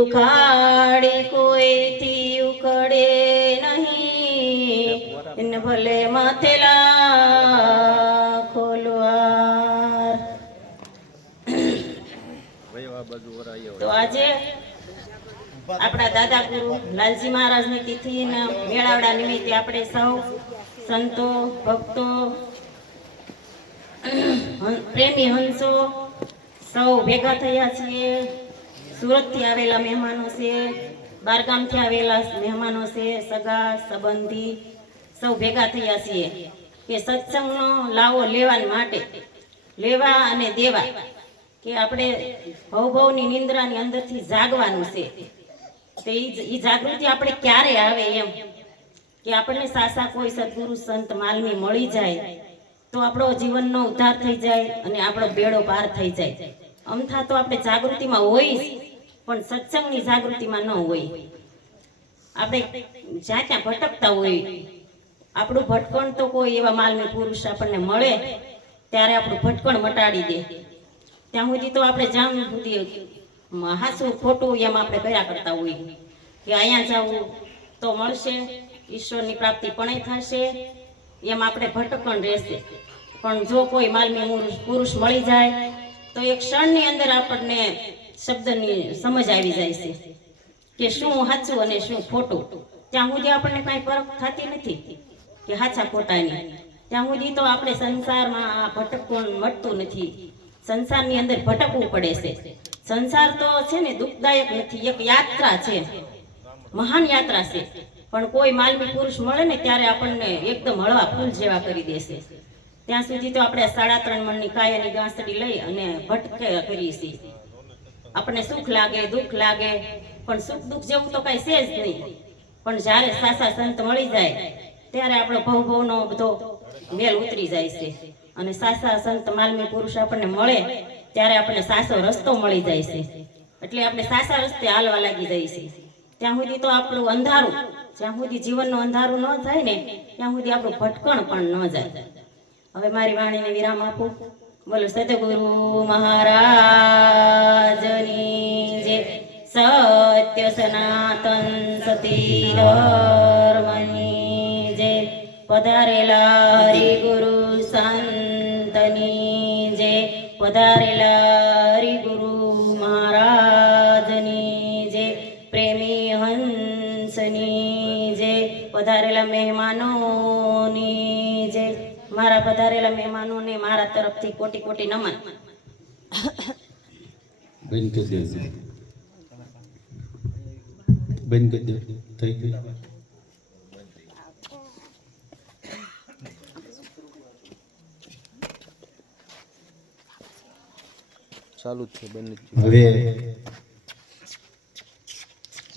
ઉખાડી કોઈથી ઉખડે નહીં. ભલે માથેલા ખોલવાર તો આજે આપણા દાદા ગુરુ લાલજી મહારાજની તિથિના મેળાવડા નિમિત્તે આપણે સૌ સંતો, ભક્તો પ્રેમી હંસો સૌ ભેગા થયા છીએ. સુરતથી આવેલા મહેમાનો છે, બારગામથી આવેલા મહેમાનો છે, સગા, સંબંધી સૌ ભેગા થયા છીએ કે સત્સંગનો લાવો લેવા માટે, લેવા અને દેવા કે આપણે ભવભવની નિંદ્રાની અંદરથી જાગવાનું છે. તો એ જાગૃતિ આપણે ક્યારે આવે એમ કે આપણને સાસા કોઈ સદગુરુ સંત માલમી મળી જાય તો આપણો જીવનનો ઉદ્ધાર થઈ જાય અને આપણો બેડો પાર થઈ જાય. અમથા તો આપણે જાગૃતિમાં હોય પણ સત્સંગની જાગૃતિમાં ન હોય. આપણે જ્યાં ત્યાં ભટકતા હોય, આપણું ભટકણ તો કોઈ એવા માલમી પુરુષ આપણને મળે, ત્યારે આપણું ભટકણ મટાડી દે. ત્યાં સુધી તો આપણે જામ સુધી હાસું ખોટું એમ આપણે કર્યા કરતા હોય, કે અહીંયા જવું તો મળશે, ઈશ્વરની પ્રાપ્તિ પણ થશે, એમ આપણે ભટકણ રહેશે. પણ જો કોઈ માલમી પુરુષ- મળી જાય, તો એક ક્ષણની અંદર આપણને શબ્દની સમજ આવી જાય છે કે શું સાચું અને શું ખોટું. ત્યાં સુધી આપણને કાંઈ ફરક થતી નથી કે સાચા ખોટાની ત્યાં સુધી તો આપણે સંસારમાં આ ભટકવું મળતું નથી. સંસારની અંદર ભટકવું પડે છે. સંસાર તો છે ને દુઃખદાયક નથી, એક યાત્રા છે. મહાન યાત્રા છે. પણ કોઈ માલમી પુરુષ મળે ને ત્યારે આપણને એકદમ હળવા ફૂલ જેવા કરી દેશે ત્યાં સુધી તો આપણે સાડા ત્રણ મણની કાયાની ગાંસડી લઈ અને ભટકે કરીએ છીએ. આપણને સુખ લાગે, દુઃખ લાગે. પણ સુખ દુઃખ જેવું તો કઈ છે જ નહીં. પણ જ્યારે સાસા સંત મળી જાય, ત્યારે આપણો ભવ ભવનો બધો મેલ ઉતરી જાય છે. અને સાસા સંત માલમી પુરુષ આપણને મળે, ત્યારે આપણને સાસો રસ્તો મળી જાય છે. એટલે આપણે સાસા રસ્તે હાલવા લાગી જાય છે. ત્યાં સુધી તો આપણું અંધારું, જ્યાં સુધી જીવનનું અંધારું ન થાય ને, ત્યાં સુધી આપણું ભટકણ પણ ન જાય. હવે મારી વાણીને વિરામ આપું. બોલો સદગુરુ મહારાજની જે સત્ય સનાતન સતી ધર્મની જે પધારેલા હરિગુરુ સંતની જે પધારેલા હરિગુરુ મહારાજની જે પ્રેમી હંસની જે પધારેલા મહેમાનોની મારા પધારેલા મહેમાનોને મારા તરફથી કોટી કોટી નમન. બેન કરી દેજો બેન કરી દે. થઈ ગયું ચાલુ જ છે બંને. જ છે. હવે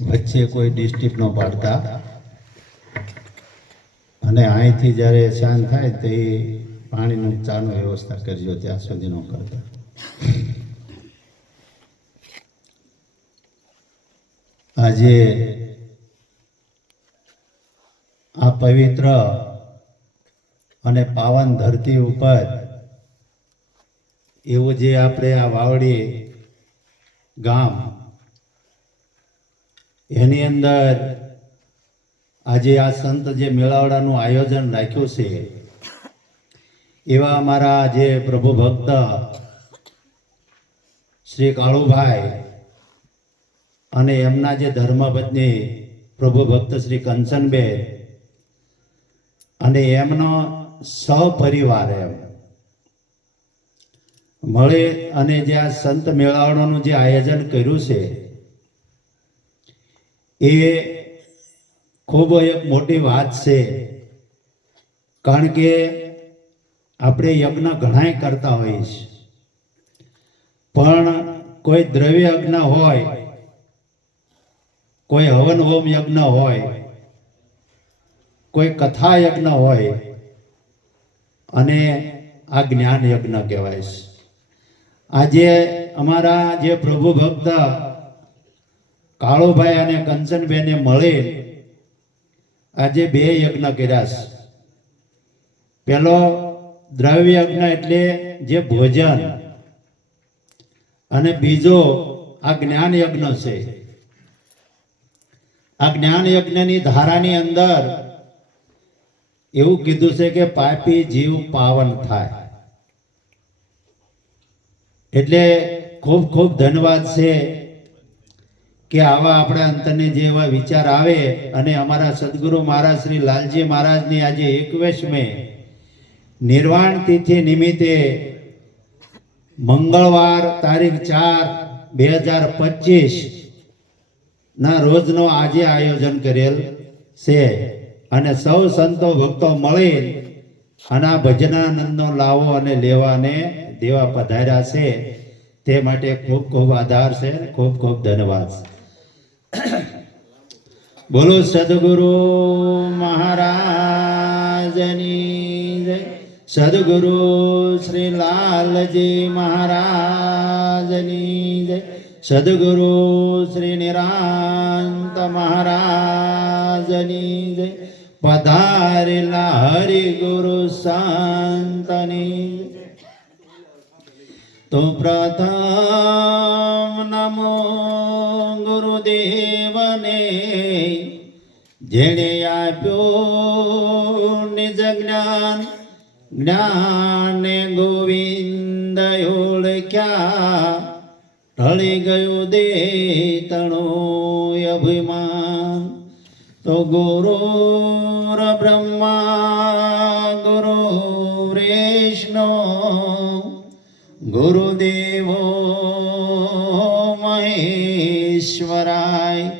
વચ્ચે કોઈ ડિસ્ટ્રિક્ટ નો પાડતા. અને અહીંથી જ્યારે શાંત થાય તે પાણીનું ચાનું વ્યવસ્થા કરજો ત્યાં સુધી નો કરતા. આજે આ પવિત્ર અને પાવન ધરતી ઉપર એવું જે આપણે આ વાવડી ગામ, એની અંદર આજે આ સંત જે મેળાવડાનું આયોજન રાખ્યું છે, એવા અમારા જે પ્રભુ ભક્ત શ્રી કાળુભાઈ અને એમના જે ધર્મપત્ની પ્રભુ ભક્ત શ્રી કંચનબેન અને એમનો સહપરિવાર એમ. મળે અને જે આ સંત મેળાવડાનું જે આયોજન કર્યું છે, એ ખૂબ એક મોટી વાત છે. કારણ કે આપણે યજ્ઞ ઘણાય કરતા હોઈએ છીએ. પણ કોઈ દ્રવ્ય યજ્ઞ હોય, કોઈ હવન હોમ યજ્ઞ હોય, કોઈ કથા યજ્ઞ હોય, અને આ જ્ઞાન યજ્ઞ કહેવાય છે. આજે અમારા જે પ્રભુ ભક્ત કાળુભાઈ અને કંચનબેને મળે આજે બે યજ્ઞ કર્યા છે. પેલો દ્રવ્ય યજ્ઞ એટલે જે ભોજન અને બીજો આ જ્ઞાન યજ્ઞ છે. આ જ્ઞાન યજ્ઞની ધારાની અંદર એવું કીધું છે કે પાપી જીવ પાવન થાય. એટલે ખૂબ ખૂબ ધન્યવાદ છે કે આવા આપણા અંતરને જે એવા વિચાર આવે અને અમારા સદગુરુ મહારાજ શ્રી લાલજી મહારાજની આજે એકવીસ મે નિર્વાણ તિથિ નિમિત્તે મંગળવાર તારીખ ચાર બે હજાર પચીસ ના રોજનો આજે આયોજન કરેલ છે. અને સૌ સંતો ભક્તો મળી અને આ ભજનાનંદનો લાવો અને લેવાને દેવા પધાર્યા છે. તે માટે ખૂબ ખૂબ આધાર છે. ખૂબ ખૂબ ધન્યવાદ. બોલો સદગુરુ મહારાજની જય. સદગુરુ શ્રી લાલજી મહારાજની જય. સદગુરુ શ્રી નિરાંત મહારાજની જય. પધારેલા હરિ ગુરુ શાંતની જય. તો પ્રથમ નમો ગુરુદેવને જેણે આપ્યો નિજ જ્ઞાન જ્ઞાન ગોવિંદ ઓળખ્યા. ઢળી ગયો દે તણો અભિમાન. તો ગુરુ બ્રહ્મા, ગુરુ વિષ્ણુ ગુરુદેવો ఈశ్వరా.